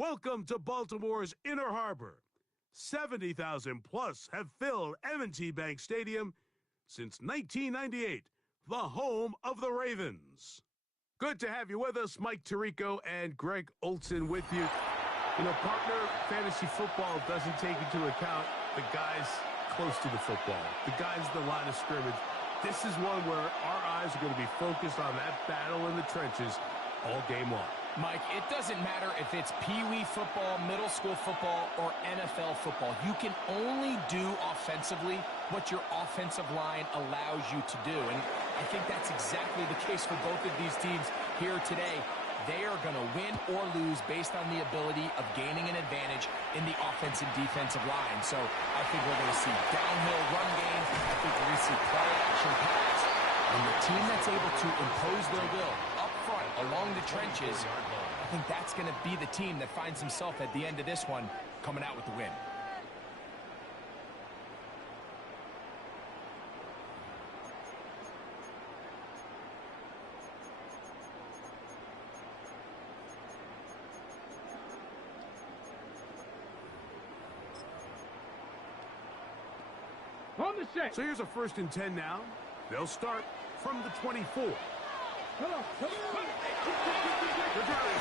Welcome to Baltimore's Inner Harbor. 70,000 plus have filled M&T Bank Stadium since 1998, the home of the Ravens. Good to have you with us. Mike Tirico and Greg Olson with you. You know, partner, fantasy football doesn't take into account the guys close to the football, the guys at the line of scrimmage. This is one where our eyes are going to be focused on that battle in the trenches all game long. Mike, it doesn't matter if it's Pee-wee football, middle school football, or NFL football. You can only do offensively what your offensive line allows you to do. And I think that's exactly the case for both of these teams here today. They are going to win or lose based on the ability of gaining an advantage in the offensive defensive line. So I think we're going to see downhill run game. I think we're going to see play action pass. And the team that's able to impose their will up front along the trenches, I think that's going to be the team that finds himself at the end of this one coming out with the win. On the set. So here's a 1st and 10 now. They'll start from the 24. The drive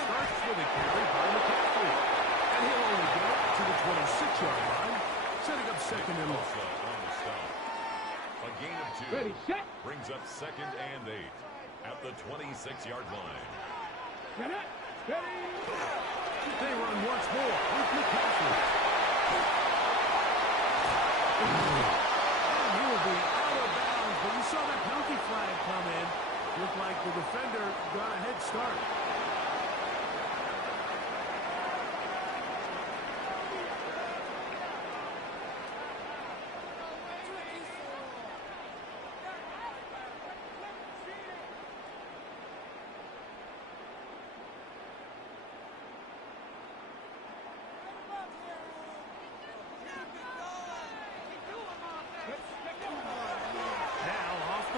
starts with a carry by McCaffrey. And he'll only get it to the 26-yard line, setting up 2nd and long. A gain of 2. Ready, set. Brings up 2nd and 8 at the 26-yard line. Get it. Ready. They run once more with McCaffrey. He will be out of bounds, but you saw that penalty flag come in. Looked like the defender got a head start.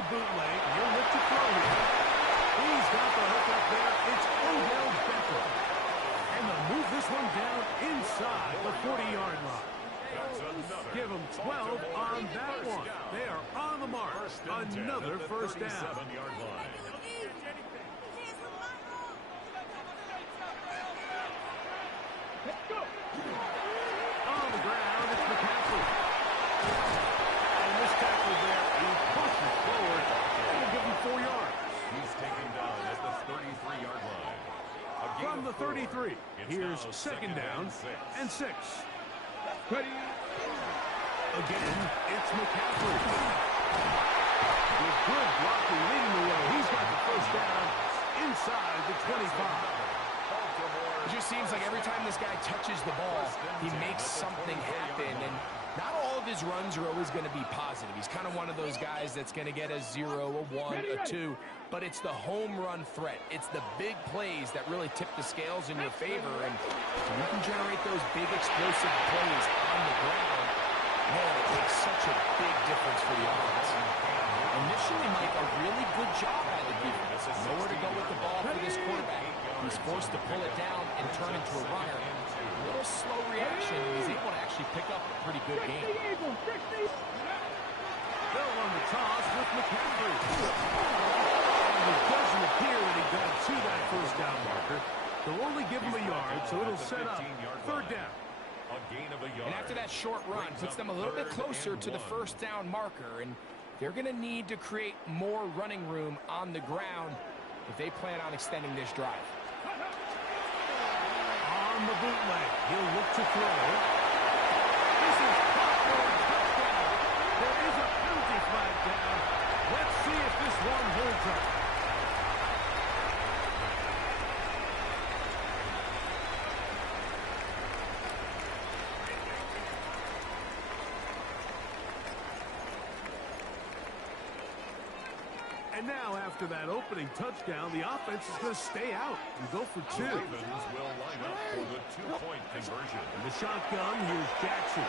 Bootleg, he'll look to throw here. He's got the hook up there. It's Odell Beckham. And they'll move this one down inside the 40-yard line. Give them 12 on that one. They are on the mark. Another 1st down. Let's go. On the ground, it's McCaffrey. And this tackle there, he pushes forward. It'll give him 4 yards. He's taken down at the 33-yard line. From the 33, here's 2nd down and 6. Ready. Again, it's McCaffrey. With good blocking leading the way, he's got the 1st down inside the 25. It just seems like every time this guy touches the ball, he makes something happen. And not all of his runs are always going to be positive. He's kind of one of those guys that's going to get a 0, a 1, a 2. But it's the home run threat. It's the big plays that really tip the scales in your favor. And you can generate those big explosive plays on the ground. Man, it makes such a big difference for the offense. Initially, Mike, a really good job by the defense. Nowhere to go with the ball for this quarterback. He's forced to pull it down and turn into a runner. A little slow reaction. He's able to actually pick up a pretty good game. They'll run the toss with McCaffrey. And it doesn't appear that he got to that 1st down marker. They'll only give him a yard, so it'll set up 3rd down. A gain of a yard. And after that short run, puts them a little bit closer to the 1st down marker. And they're going to need to create more running room on the ground if they plan on extending this drive. On the bootleg, he'll look to throw. This is caught for a touchdown. There is a penalty flag down. Let's see if this one holds up. And now, after that opening touchdown, the offense is going to stay out and go for 2. The Ravens will line up for the 2-point conversion. In the shotgun, here's Jackson.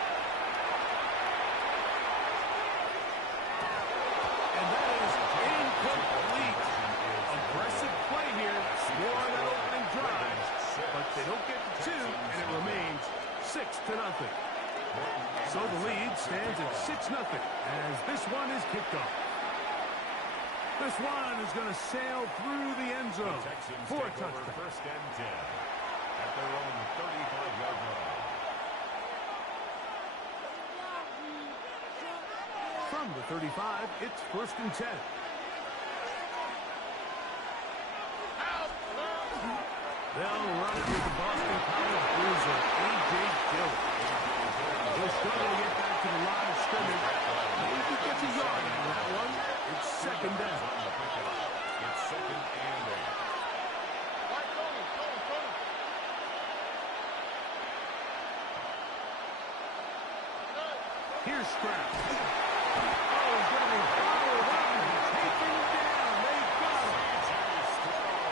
And that is incomplete. Aggressive play here. More on that opening drive. But they don't get to 2. So the lead stands at 6-0 as this one is kicked off. This one is going to sail through the end zone for a touchdown. First and 10 at their own 35-yard line. From the 35, it's first and 10. They'll run it with the Boston College bruiser, A.J. Dillon. He'll struggle to get back to the line of scrimmage. Maybe gets a yard out of that one. It's second down. It's second and 8. Here's Stroud. Oh, he's going to be followed up and taken down. They got him.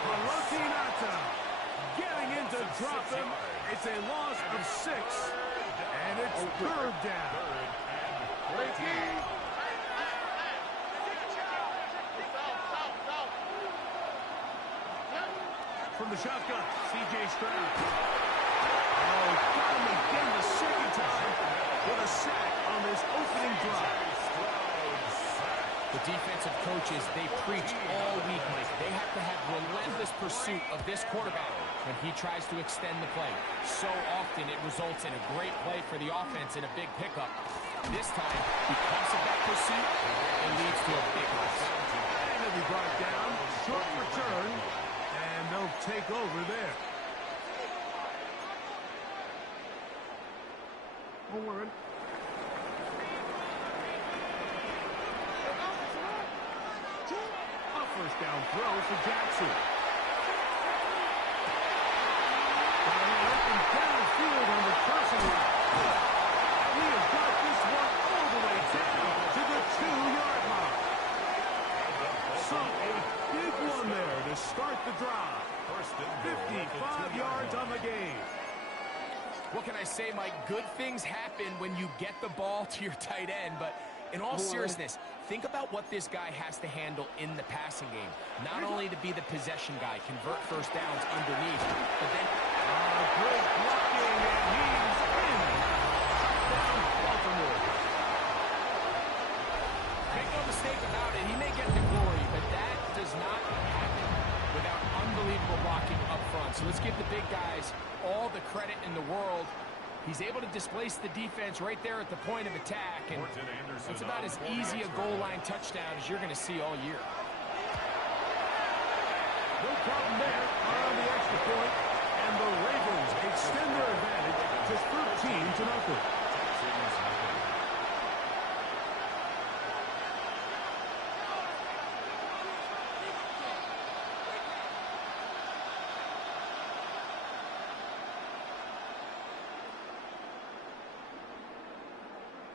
Haloti Ngata getting in to drop him. It's a loss of 6, and it's third down. From the shotgun, C.J. Stroud. Oh, got him again the second time with a sack on this opening drive. The defensive coaches, they preach all week, Mike. They have to have relentless pursuit of this quarterback when he tries to extend the play. So often it results in a great play for the offense and a big pickup. This time, because of that pursuit, it leads to a big loss. And he'll be brought down, short return, and they'll take over there. One word. A first down throw for Jackson. Downfield on the crossing route. He has got this one all the way down to the 2-yard line. So a big one there to start the drive. 55 yards on the game. What can I say, Mike? Good things happen when you get the ball to your tight end, but in all seriousness, think about what this guy has to handle in the passing game. Not only to be the possession guy, convert first downs underneath, but then... Great blocking, and he's in. Down Baltimore. Make no mistake about it, he may get the glory, but that does not happen without unbelievable blocking up front. So let's give the big guys all the credit in the world. He's able to displace the defense right there at the point of attack, and it's about as easy a goal line touchdown as you're going to see all year. No problem there on the extra point, and the Ravens extend their advantage to 13-0.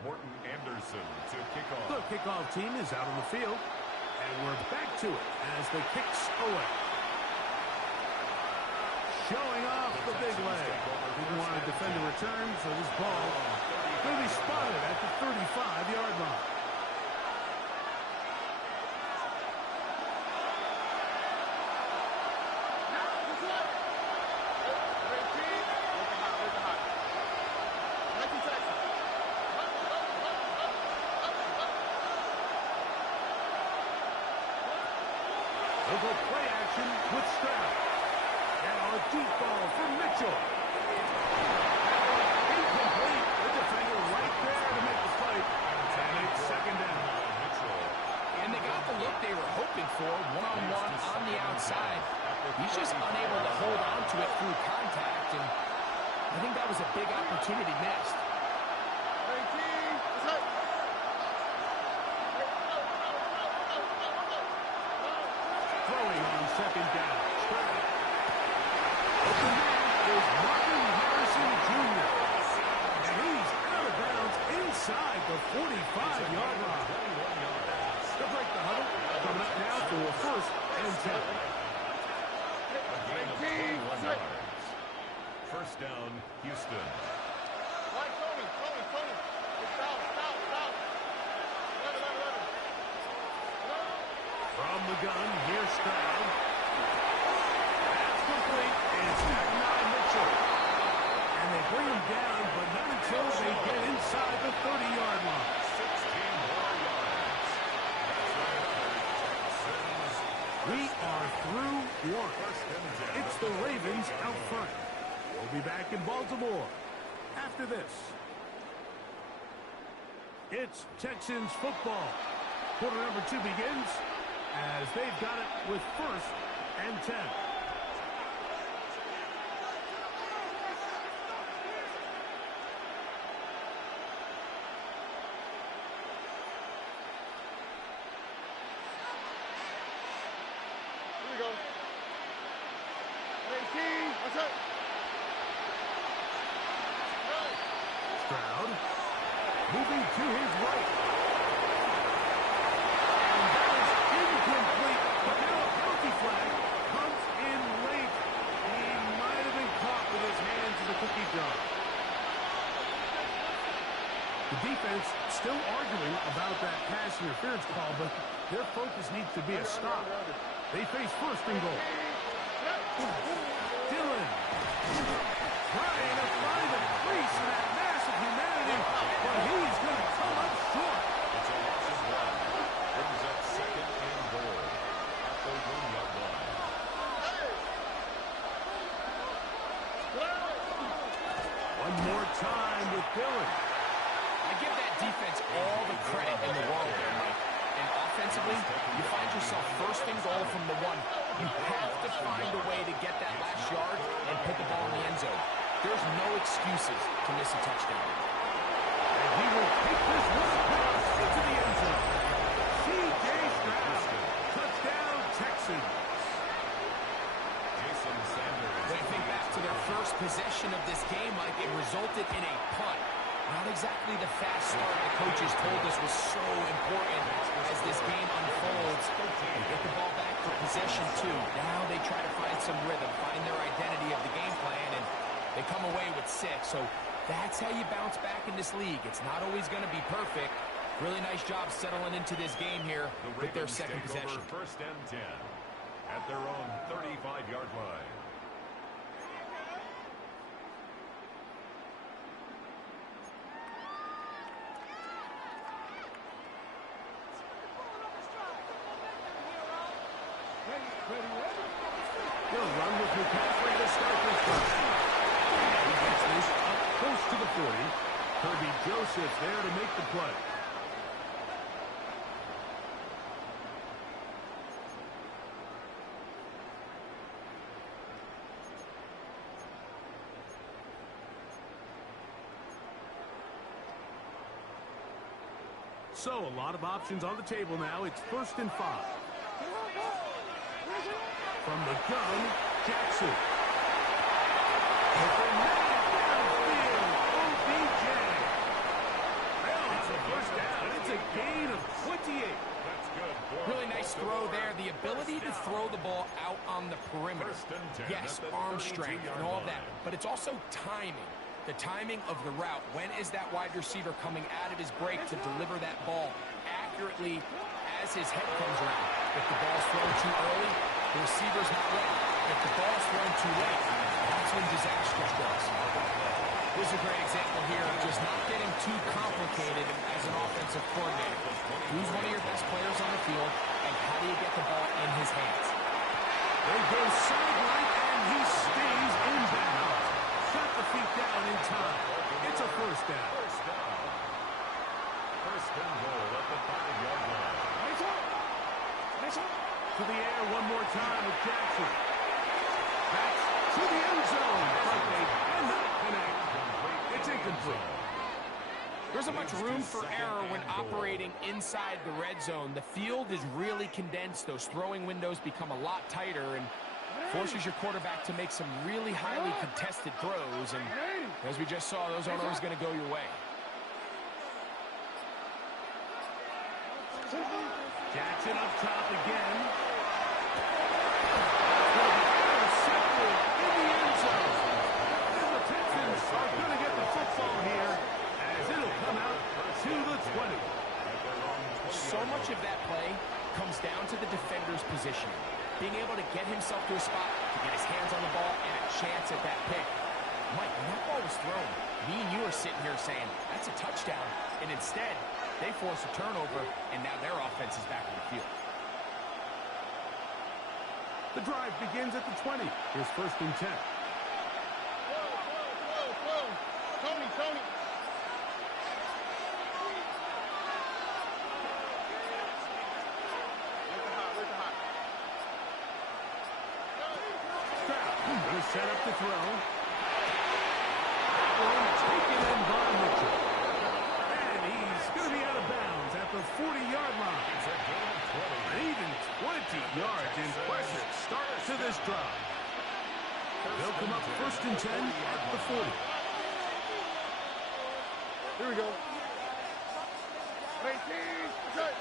Morton Anderson to kick off. The kickoff team is out on the field, and we're back to it as the kicks away. Showing off the big leg. Didn't want to defend the return, so this ball will be spotted at the 35-yard line. They'll go play action with Stroud. Now a deep ball for Mitchell. Incomplete. The defender right there to make the play. And it's second down. And they got the look they were hoping for, one-on-one on the outside. He's just unable to hold on to it through contact, and I think that was a big opportunity missed. Throwing on second down. Stroud. Open man is Marvin Harrison Jr. And he's out of bounds inside the 45-yard line. They'll break the huddle. Coming up now for a first and 10. First down, Houston. From the gun, here's Stroud. That's complete, and it's back now Mitchell. And they bring them down, but not until they get inside the 30-yard line. 16 more yards. We are through one. It's the Ravens out front. We'll be back in Baltimore after this. It's Texans football. Quarter number 2 begins as they've got it with 1st and 10. Here we go. Hey, what's up? Stroud moving to his right. And that is incomplete. But now a penalty flag comes in late. He might have been caught with his hands in the cookie jar. The defense still arguing about that pass interference call, but their focus needs to be a stop. They face 1st and goal. Dillon trying to find a crease in that mass of humanity, but he's going to come up short. It's a loss of 1. Brings up 2nd and goal at the 1-yard line. One more time with Dillon. I give that defense all the credit in the world there, Mike. And offensively, you find yourself 1st and goal from the 1. You have to find a way to get that last yard and put the ball in the end zone. There's no excuses to miss a touchdown. And he will take this one pass into the end zone. C.J. Stroud. Touchdown, Texans. Jason Sanders. When you think back to their first possession of this game, Mike, it resulted in a punt. Not exactly the fast start the coaches told us was so important as this game unfolds. They get the ball back for possession 2. Now they try to find some rhythm, find their identity of the game plan, and they come away with 6. So that's how you bounce back in this league. It's not always going to be perfect. Really nice job settling into this game here with their second possession. 1st and 10 at their own 35-yard line. He'll run with McCaffrey to start this one. He gets this up close to the 40. Kirby Joseph there to make the play. So a lot of options on the table now. It's 1st and 5. From the gun, Jackson. Downfield, OBJ. Well, it's a 1st down. It's a gain of 28. That's good. Really nice throw there. The ability to throw the ball out on the perimeter. 1st and 10 Yes, at the arm strength and all of that. But it's also timing. The timing of the route. When is that wide receiver coming out of his break to deliver that ball accurately as his head comes around? If the ball's thrown too early, the receiver's not ready. If the ball's thrown too late, that's when disaster strikes. This is a great example here of just not getting too complicated as an offensive coordinator. Who's one of your best players on the field, and how do you get the ball in his hands? They go sideline, and he stays in bounds. Got the feet down in time. It's a 1st down. 1st down. 1st and goal at the 5-yard line. To the air one more time with Jackson. That's to the end zone, but they cannot connect. It's incomplete. There isn't much room for error when operating inside the red zone. The field is really condensed. Those throwing windows become a lot tighter and forces your quarterback to make some really highly contested throws. And as we just saw, those aren't always going to go your way. Jackson up top again. In the end zone. And the Texans are going to get the football here as it'll come out to the 20. So much of that play comes down to the defender's positioning. Being able to get himself to a spot to get his hands on the ball and a chance at that pick. Mike, when that ball was thrown, me and you are sitting here saying, that's a touchdown. And instead, they force a turnover, and now their offense is back on the field. The drive begins at the 20. Here's 1st and 10. Tony, Tony. Going to set up to throw. That one taken in by Mitchell. And he's going to be out of bounds at the 40-yard line. An even 20 yards. Impressive start to this drive. They'll come up 1st and 10 at the 40. Here we go. 18. Good.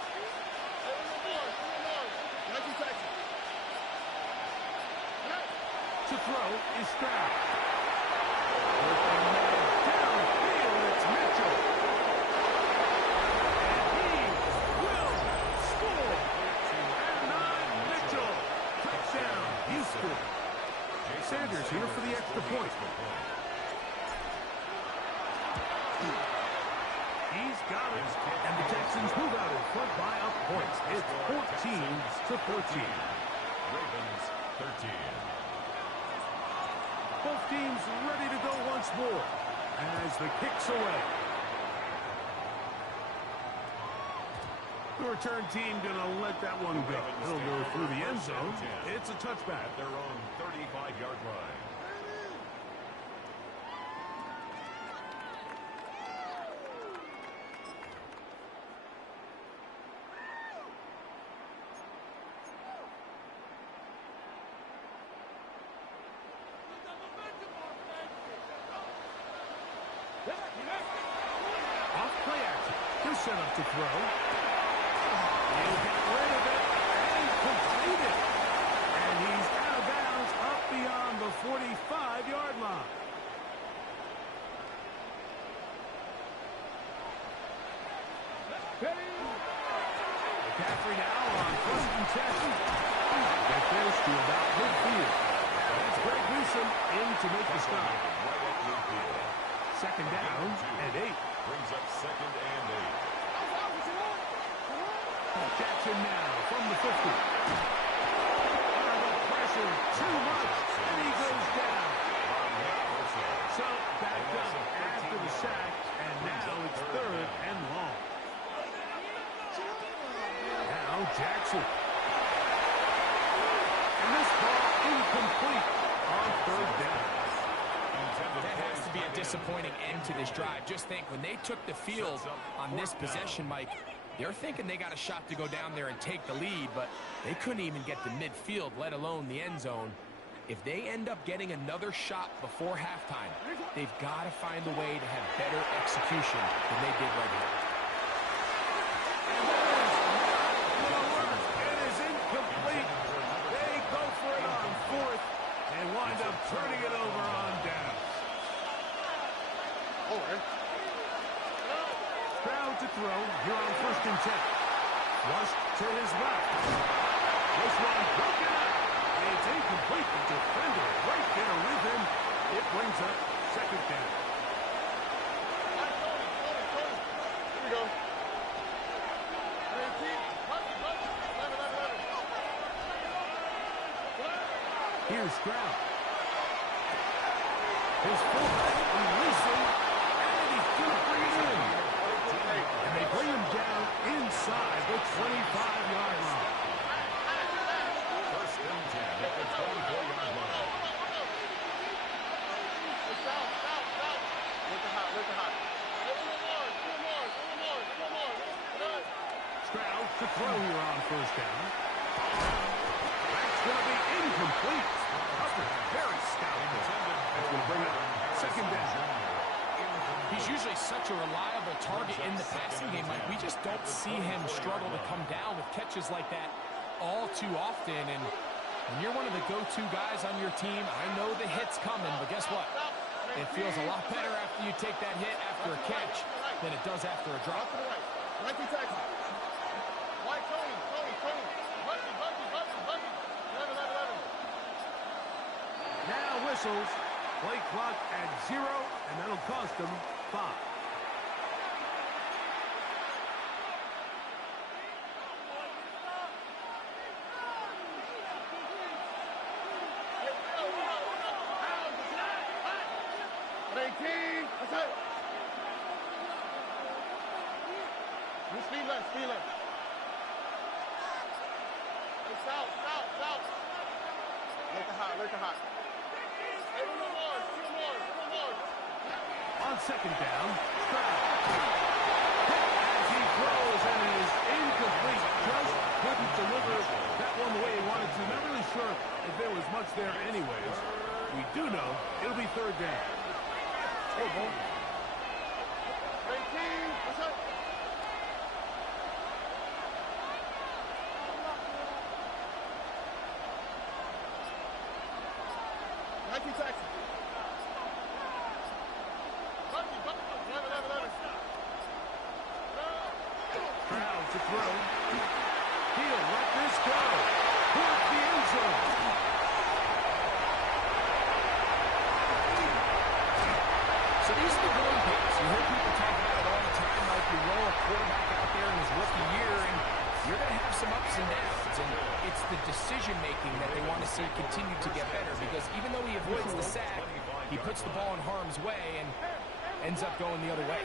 To throw is Stroud. Downfield, it's Mitchell. And he will score. And not Mitchell. Touchdown, Houston. Sanders here for the extra point. He's got it. And the Texans move out in front by a point. It's 14-14. Ravens 13. Both teams ready to go once more as the kick's away. The return team going to let that one go. It'll go through the end zone. It's a touchback. At their own 35-yard line. Off play action. He'll set up to throw. He'll get rid of it and complete it. And he's out of bounds up beyond the 45-yard line. McCaffrey now on 1st and 10. Get this to about midfield. That's Greg Newsome in to make the stop. Right at midfield. 2nd down and 8. Brings up 2nd and 8. Jackson now from the 50. Under pressure, too much, and he goes down. So back up after the sack, and now it's 3rd and long. Now Jackson. And this ball incomplete on 3rd down. That has to be a disappointing end to this drive. Just think, when they took the field on this possession, Mike, they're thinking they got a shot to go down there and take the lead, but they couldn't even get to midfield, let alone the end zone. If they end up getting another shot before halftime, they've got to find a way to have better execution than they did right here. It is incomplete. They go for it on 4th and wind up turning it over on down. Stroud to throw here on 1st and 10. Rushed to his left. This one broken up. It's incomplete. The defender right there with him. It brings up 2nd down. Here we go. 18. Here's Stroud. His fullback releasing, and he's going to bring it in. And they bring him down inside the 25-yard line. 1st and 10 at the 24-yard line. Stroud to throw here on 1st down. That's going to be incomplete. Covered very stout. That's going to bring up 2nd down. He's usually such a reliable target in the passing game, Mike. We just don't see him struggle to come down with catches like that all too often. And when you're one of the go-to guys on your team, I know the hit's coming, but guess what? It feels a lot better after you take that hit after a catch than it does after a drop. Now whistles. Play clock at 0, and that'll cost them 5. Speed left, speed left. Hey, south. Let the hot. Hey, one more. On second down, Stroud. As he throws, and it is incomplete. Just couldn't deliver that one the way he wanted to. Not really sure if there was much there anyways. We do know it'll be third down. Hey, boy. 18. What's up? Nike taxi. Stroud to throw. He'll let this go. Towards the end zone. So these are the growing pains. You hear people talk about it all the time, like you roll a quarterback out there in his rookie year, and you're going to have some ups and downs. And it's the decision-making that they want to see continue to get better, because even though he avoids the sack, he puts the ball in harm's way and ends up going the other way.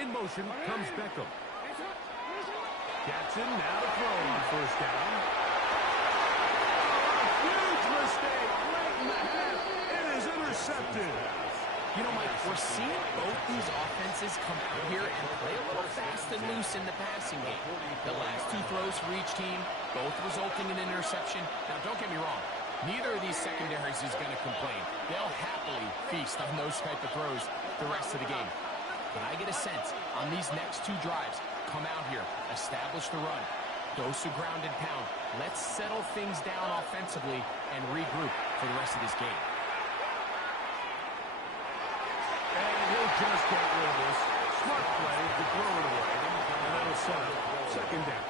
In motion comes Beckham. Jackson now to throw on first down. Huge mistake late in the half. It is intercepted. You know, Mike, we're seeing both these offenses come out here and play a little fast and loose in the passing game. The last 2 throws for each team, both resulting in an interception. Now, don't get me wrong. Neither of these secondaries is going to complain. They'll happily feast on those type of throws the rest of the game. But I get a sense on these next 2 drives, come out here, establish the run, go some ground and pound. Let's settle things down offensively and regroup for the rest of this game. And he'll just get rid of this. Smart play to throw it away. And that'll set up second down.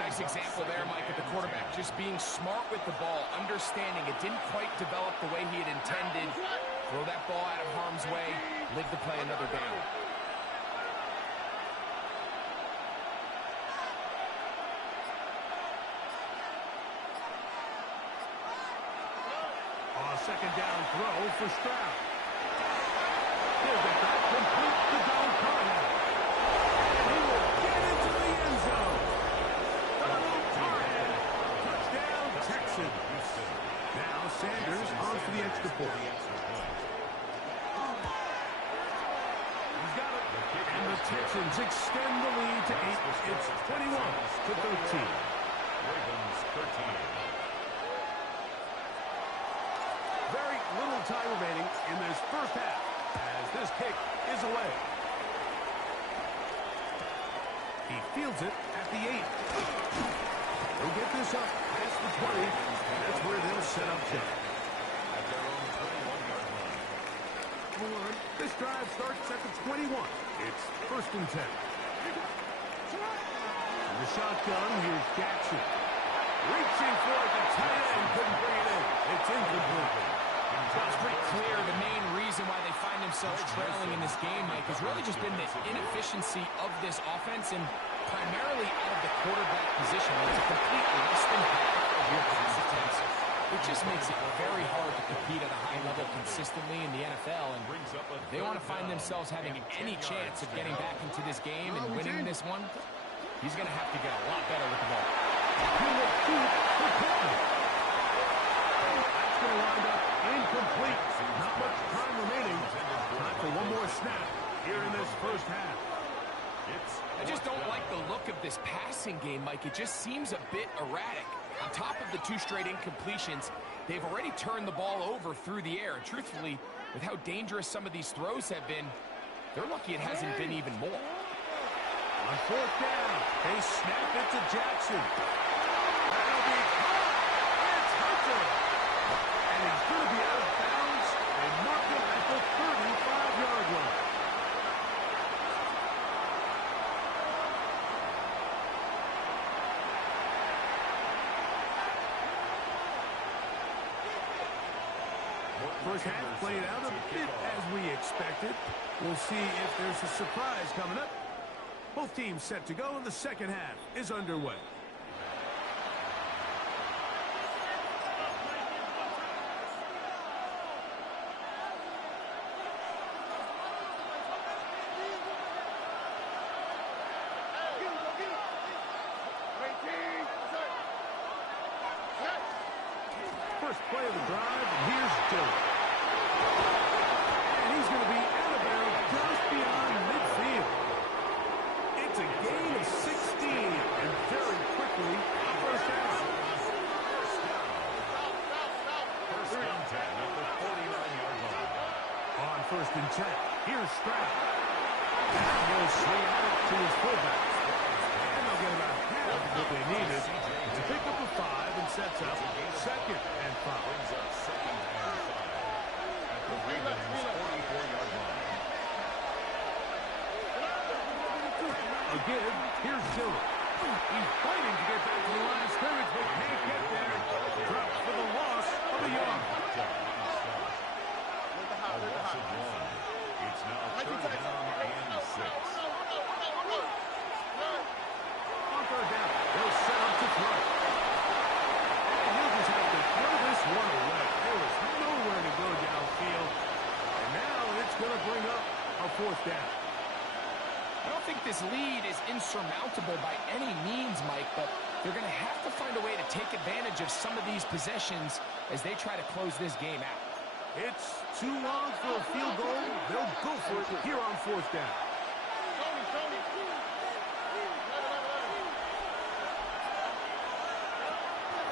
Nice example there, Mike, at the quarterback. Just being smart with the ball, understanding it didn't quite develop the way he had intended. Throw that ball out of harm's way, live to play another down. Second down throw for Stroud. He'll get that complete to Don Conner. And he will get into the end zone. Donald Conner. Touchdown, Texans. Now Sanders on for the extra point. He's got it. And the Texans extend the lead to 8. It's 21 to 13. Ravens 13. Very little time remaining in this first half as this kick is away. He fields it at the 8. He'll get this up past the 20. That's where they'll set up shop. At their own 21-yard line. Hold on. This drive starts at the 21. It's first and 10. In the shotgun, here's Jackson. Reaching for it, the tight end couldn't bring it in. It's incomplete. Well, it's pretty clear the main reason why they find themselves trailing in this game, Mike, has really just been the inefficiency of this offense and primarily out of the quarterback position. It's a complete less than half of your pass attempts. It just makes it very hard to compete at a high level consistently in the NFL. And if they want to find themselves having any chance of getting back into this game and winning this one, he's going to have to get a lot better with the ball. That's going to wind up incomplete. Not much time remaining. Time for one more snap here in this first half. I just don't like the look of this passing game, Mike. It just seems a bit erratic. On top of the 2 straight incompletions, they've already turned the ball over through the air. And truthfully, with how dangerous some of these throws have been, they're lucky it hasn't been even more. On fourth down, they snap it to Jackson. That'll be caught. It's Hunter. And he's going to be out of bounds and mark him at the 35-yard line. First half played out a bit as we expected. We'll see if there's a surprise coming up. Both teams set to go, and the second half is underway. First play of the drive, and here's Dillon. And he's going to be out of bounds just beyond midfield. It's a gain of 16, and very quickly, a first down. First and 10 at the 49-yard line. On first and 10, here's Stroud. And he'll swing out to his fullback. And they'll get about half of what they needed to pick up a 5 and sets up second and 5. Brings up second and 5 at the Ravens' 44-yard line. Again, here's Dillon. He's fighting to get back to the line of scrimmage, but can't get there. Drops for the loss of a yard. A loss of 1. It's now third down and 6. On third down, they'll set up to throw. And he'll just have to throw this one away. There was nowhere to go downfield. And now it's going to bring up a fourth down. I don't think this lead is insurmountable by any means, Mike, but they're going to have to find a way to take advantage of some of these possessions as they try to close this game out. It's too long for a field goal. They'll go for it here on fourth down.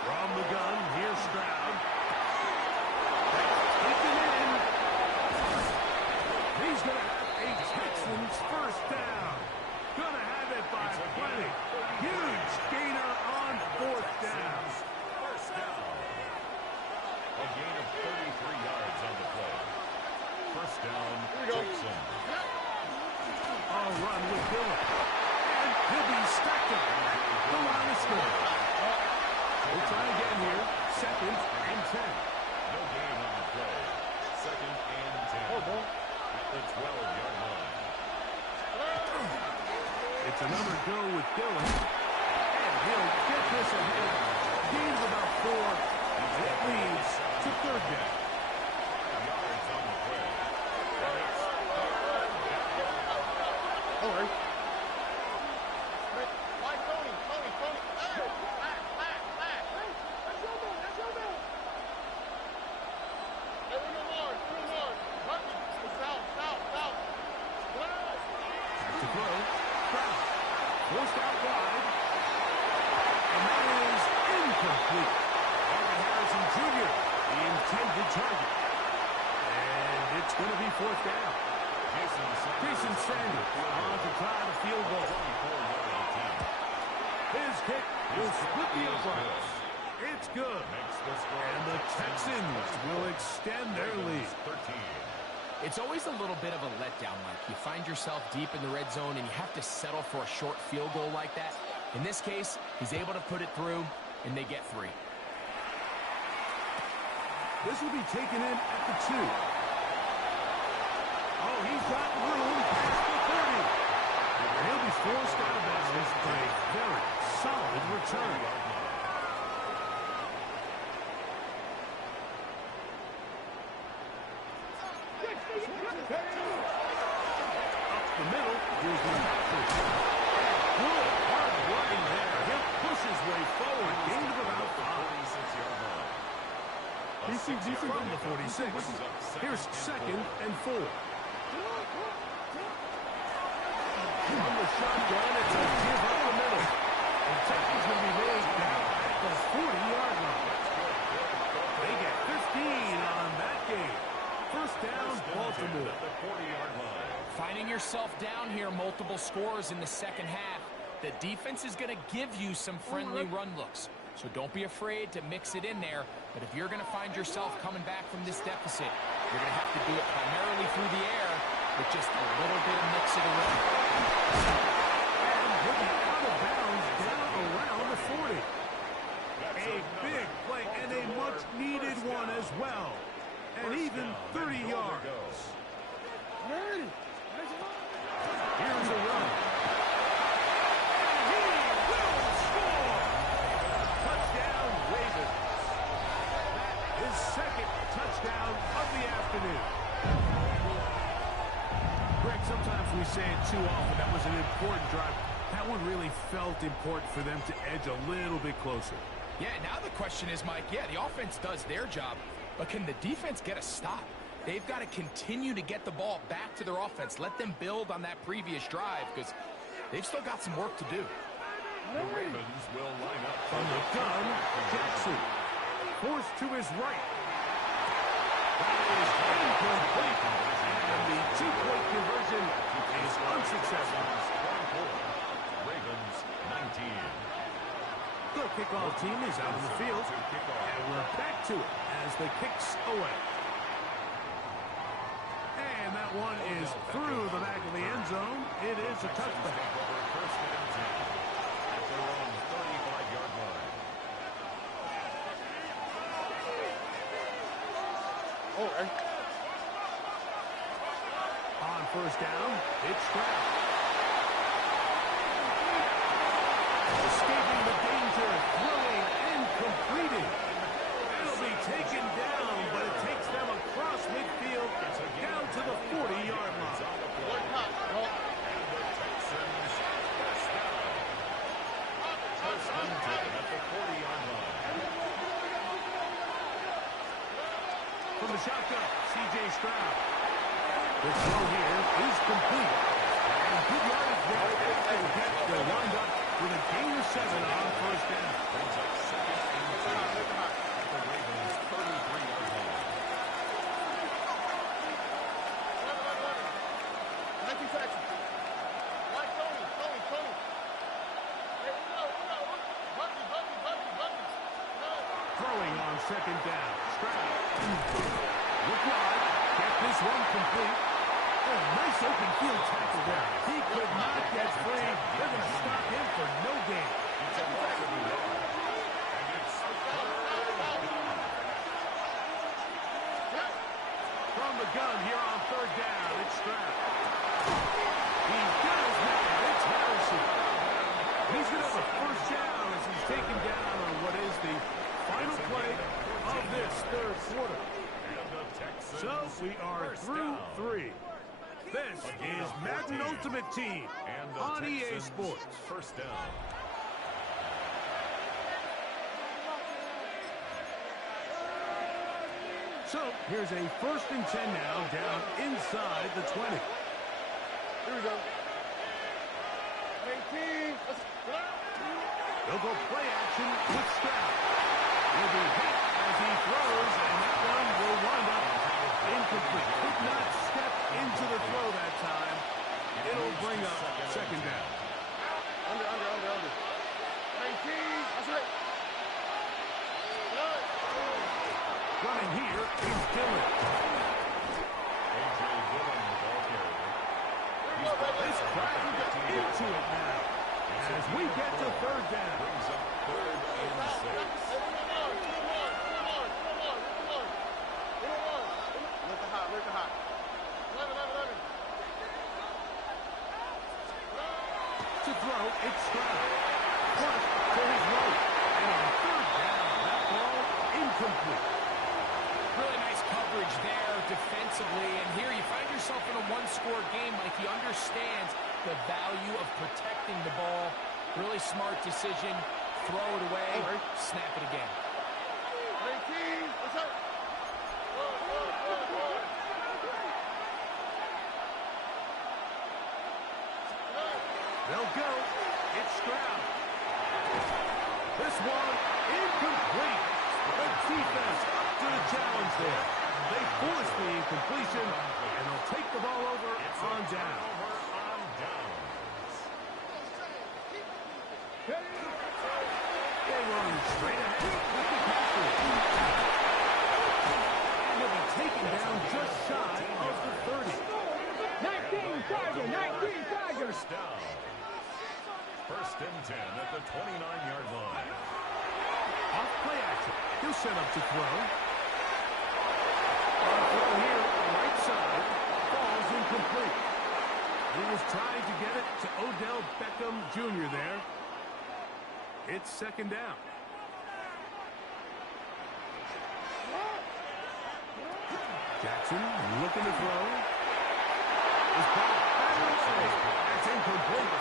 From the gun, here's Stroud. Taken in. He's going to have a Texans first down. Going to have it by plenty. Huge gainer on fourth down. First down. A gain of 33 yards on the play. First down, Jackson. I'll run with Dillon. And he'll be stacked up. The line is scored. We'll try again here. Second and 10. No gain on the play. Second and 10. At the 12-yard line. It's another go with Dillon. And he'll get this ahead. Gain of about 4. It leads to third down. Yards on the play. All right. Why Tony? Hey, back. That's your man. Hey, we're no more. Bucky, south. To throw. Stroud. Forced out wide. And that is incomplete. Marvin Harrison Jr., the intended target. And it's going to be fourth down. Jason Sanders on to try the field goal. His kick will split the uprights. It's good. And the Texans will extend their lead. It's always a little bit of a letdown, Mike. You find yourself deep in the red zone and you have to settle for a short field goal like that. In this case, he's able to put it through, and they get 3. This will be taken in at the 2. Oh, he's got room past the 30. And he'll be forced out of bounds for a very solid return. Up the middle, here's the good hard running there. He'll push his way forward. Gain of about 5. From the 46. Here's second and 4. From the shotgun, it's a give up the middle. And tackle's going to be made down at the 40-yard line. They get 15 on that game. First down, Baltimore. Finding yourself down here, multiple scores in the second half. The defense is going to give you some friendly run looks. So don't be afraid to mix it in there. But if you're going to find yourself coming back from this deficit, you're going to have to do it primarily through the air with just a little bit of mix of the run. And he'll be out of bounds down around the 40. A big play and a much-needed one as well. and even 30 yards. Here's a run. He will score! Touchdown, Ravens. That is second touchdown of the afternoon. Greg, sometimes we say it too often. That was an important drive. That one really felt important for them to edge a little bit closer. Yeah, now the question is, Mike, yeah, the offense does their job, but can the defense get a stop? They've got to continue to get the ball back to their offense. Let them build on that previous drive because they've still got some work to do. The Ravens will line up From the gun, Jackson. Forced to his right. That is incomplete. And the two-point conversion is unsuccessful. Ravens 19. The kickoff team is out on the field. And we're back to it as the kicks away. And that one is through the back of the end zone. It is a touchback. First and 10 at their own 35-yard line. On first down, it's Stroud. Escaping the danger, throwing and completing. It'll be taken down, but it takes them across midfield down to the 40-yard line. And the Texans first down. First and 10 at the 40-yard line. From the shotgun, C.J. Stroud. The throw here is complete. And good yardage there after the catch. They'll wind up with a gain of 7 on first down. Brings up second and 2 at the Ravens' 33-yard line. 19 seconds. Right, Tony. Hey, Buggy. Throwing on second down. Stroud. Look wide. Get this one complete. Oh, nice open field tackle there. He could not get free. They're going to stop him for no gain. It's a loss of 1 yard. And it's From the gun here on third down, it's Stroud. He's got his man. It's Harrison. He's going to have a first down as he's taken down on what is the final play of this third quarter. So we are through 3. This is Madden Ultimate Team on EA Sports. First down. So here's a first and 10 now down inside the 20. Here we go. 18. They'll go play action with Stroud. He'll be hit as he throws, and that one will wind up incomplete. Could not step into the throw that time. It'll bring up second down. Under. 19. That's right. Running here is Dillon. A.J. Dillon, the ball carrier. This crowd into it now as we get to third down. Brings up third and 6. Where's the hot? 11. To throw, it's Stroud. Punt to his right. And on third down, that ball incomplete. Really nice coverage there defensively, and here you find yourself in a one-score game. Like, he understands the value of protecting the ball. Really smart decision. Throw it away, snap it again. 19. What's up? They'll go. It's Stroud. This one incomplete. The defense up to the challenge there. They force the incompletion, and they'll take the ball over on down. They run straight ahead with the tackle. And they'll be taken down just shy of the 30. 19 Tiger. First down. First and 10 at the 29-yard line. Off play action. He'll set up to throw. Throw here, right side, falls incomplete. He was trying to get it to Odell Beckham Jr. there. It's second down. Jackson looking to throw. That's incomplete.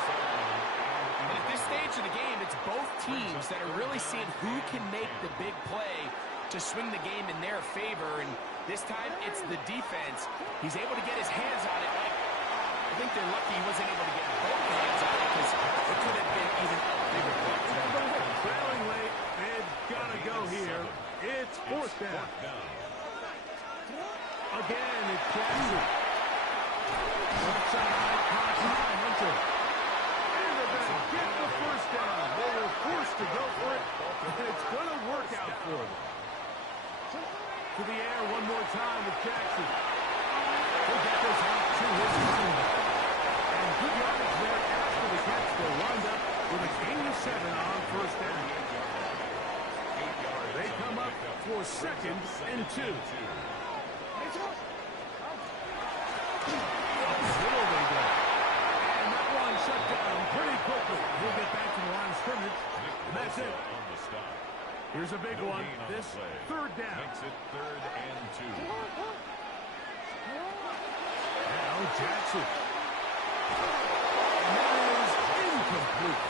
And at this stage of the game, it's both teams that are really seeing who can make the big play to swing the game in their favor. And this time, it's the defense. He's able to get his hands on it. I think they're lucky he wasn't able to get both hands on it because it could have been even a bigger play. Trailing late, they've got to go here. It's fourth down. Again, it's Jackson. Left side, caught by Hunter. And they're going to get the first down. They were forced to go for it, and it's going to work out for them. To the air one more time with Jackson. He'll get this out to his running back. And good yardage there after the catch. They'll wind up with a gain of 7 on first down. They come up for 2nd and 2. Middle they go. And that one shut down pretty quickly. He'll get back to the line of scrimmage. And that's it. Here's a big one. This third down. Makes it 3rd and 2. Now Jackson. And that is incomplete.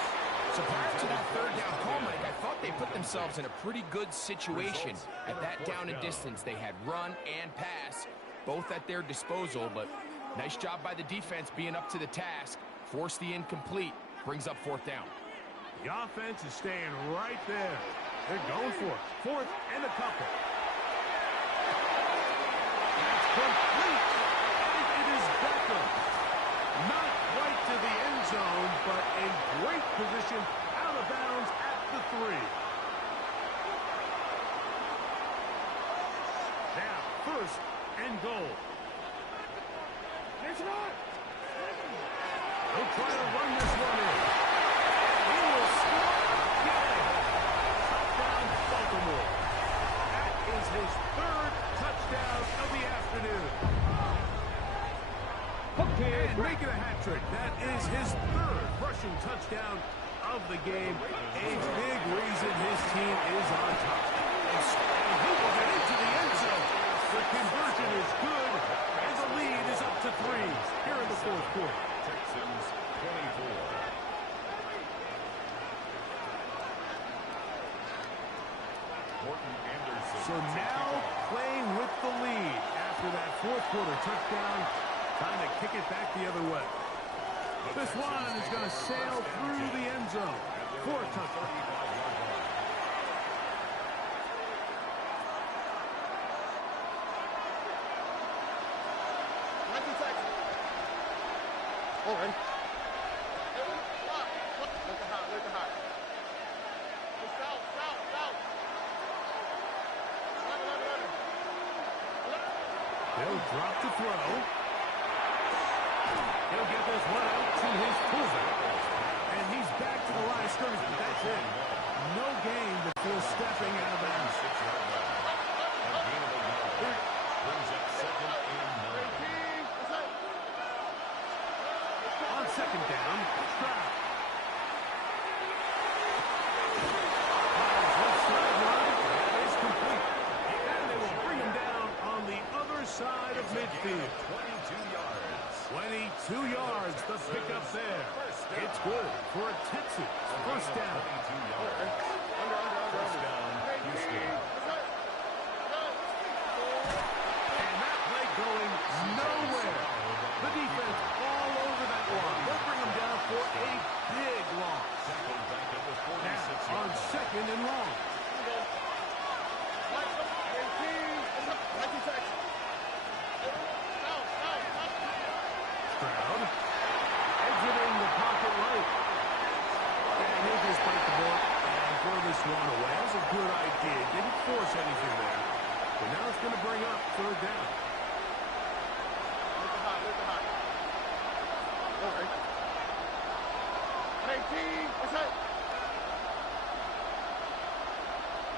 So prior to that third down call, Mike, I thought they put themselves in a pretty good situation. At that down and distance, they had run and pass, both at their disposal, but nice job by the defense being up to the task. Force the incomplete, brings up 4th down. The offense is staying right there. They're going for it. 4th and a couple. That's complete. And it is Beckham. Not quite to the end zone, but in great position out of bounds at the 3. Now, 1st and goal. He'll try to run this one in. He will score again. Touchdown, Baltimore. That is his 3rd touchdown of the afternoon. And making a hat trick. That is his 3rd rushing touchdown of the game. A big reason his team is on top. And he will get into the end zone. The conversion is good, and the lead is up to 3 here in the 4th quarter. Texans 24. Morton Anderson. So now playing with the lead after that 4th quarter touchdown, trying to kick it back the other way. This one is going to sail through the end zone for a touchdown. All right. Look at high. South. They'll drop to throw. He'll get this one out to his fullback. And he's back to the line of scrimmage, but that's it. No gain before stepping out of bounds. Brings up 2nd and 9. On 2nd down, Stroud. Is complete. And they will bring him down on the other side of midfield. 22 yards. 22 yards, the pickup there. It's good for a Texans first down. 22 yards. First down, Houston. And that play going nowhere. The defense all over that one. They'll bring him down for a big loss. Tackled back at the 46 Now on yard 2nd and long. Stroud exiting the pocket right. And he'll just break the ball and throw this one away. That was a good idea. Didn't force anything there. But now it's going to bring up 3rd down. Look at high. All right. 18. What's that?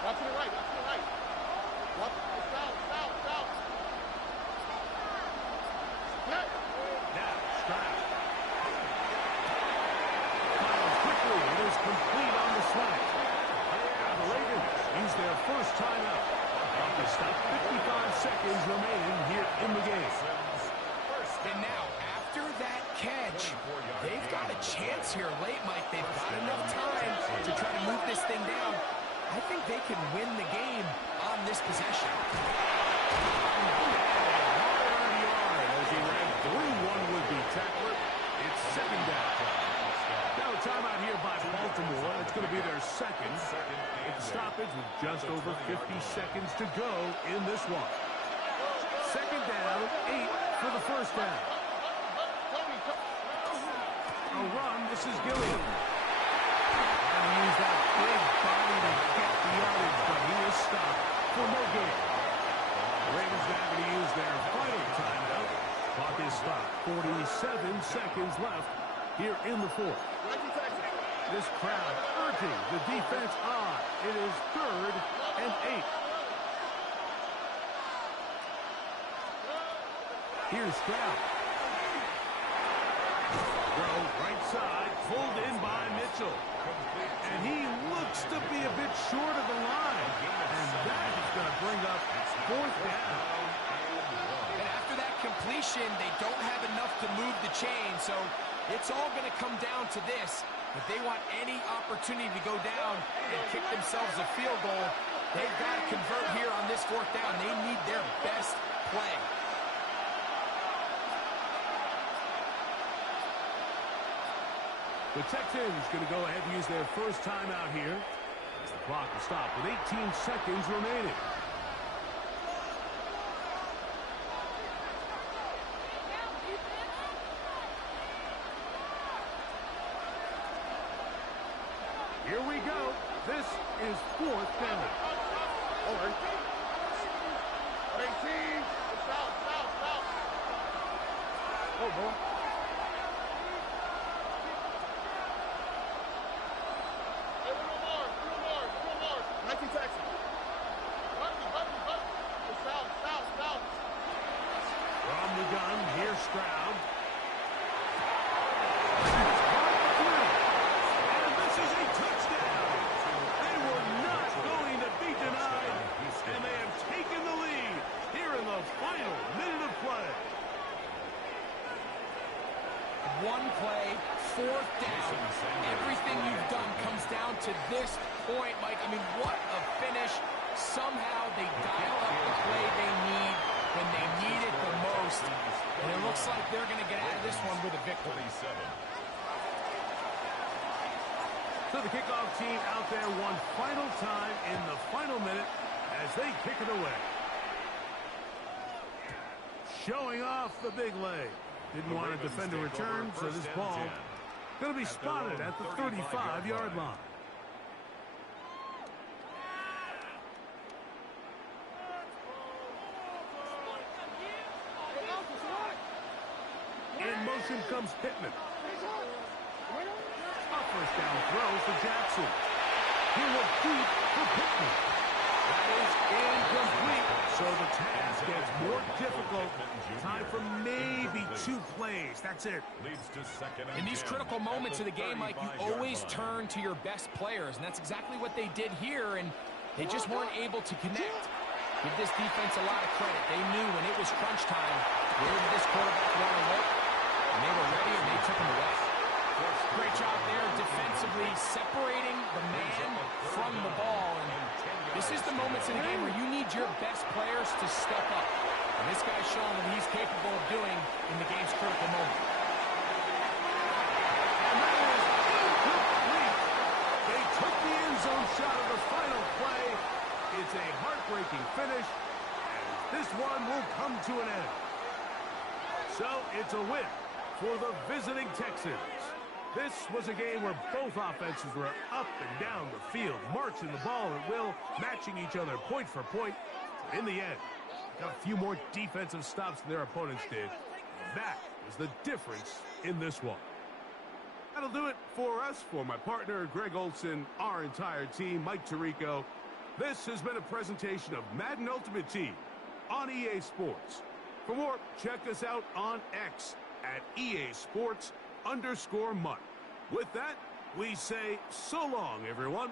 Watch to the right. Watch. South. Set. Now, Stroud. Fires quickly. It is complete on the slant. Now the Ravens use their first timeout. To stop 55 seconds remaining here in the game. And now, after that catch, they've got a chance here late, Mike. They've got enough time to try to move this thing down. I think they can win the game on this possession. As he ran through one would-be tackler, it's second down. Now a timeout here by Baltimore. It's going to be their second. It's stoppage with just over 50 seconds to go in this one. Second down, 8 for the first down. A run, this is Gilliam. And he used that big body to get the yardage, but he is stopped for no gain. The Ravens now going to use their final timeout. Clock is stopped. 47 seconds left here in the fourth. This crowd urging the defense on. It is 3rd and 8. Here's Stroud. Throw right side, pulled in by Mitchell. And he looks to be a bit short of the line. And that is going to bring up 4th down. And after that completion, they don't have enough to move the chain, so it's all going to come down to this. If they want any opportunity to go down and kick themselves a field goal, they've got to convert here on this 4th down. They need their best play. The Texans going to go ahead and use their first timeout here. As the clock will stop with 18 seconds remaining. Here we go. This is 4th down. 18. South. Oh, boy. Hey, one more. Nike Texas. Button. South. From the gun, here's Stroud. And this is a touchdown. They were not going to be denied, and they have taken the lead here in the final minute of play. One play, 4th down. Everything you've done comes down to this point, Mike. I mean, what a finish. Somehow they dial up the play they need when they need it the most. And it looks like they're going to get out of this one with a victory. So the kickoff team out there one final time in the final minute as they kick it away. Showing off the big leg. Didn't want to defend a return, so this ball going to be spotted at the 35-yard line. In motion comes Pittman. A first down throw for Jackson. He will deep for Pittman. That is incomplete. So the task gets more difficult. Time for maybe 2 plays. That's it. In these critical moments of the game, Mike, you always turn to your best players, and that's exactly what they did here, and they just weren't able to connect. Give this defense a lot of credit. They knew when it was crunch time, where did this quarterback want to look, and they were ready, and they took him away. Great job there defensively, separating the man from the ball. And this is the moments in the game where you need your best players to step up. And this guy's showing what he's capable of doing in the game's critical moment. And that is incomplete. They took the end zone shot of the final play. It's a heartbreaking finish, and this one will come to an end. So it's a win for the visiting Texans. This was a game where both offenses were up and down the field, marching the ball at will, matching each other point for point. In the end, got a few more defensive stops than their opponents did. That was the difference in this one. That'll do it for us, for my partner, Greg Olson, our entire team, Mike Tirico. This has been a presentation of Madden Ultimate Team on EA Sports. For more, check us out on X at EA Sports_MUT. With that, we say so long, everyone.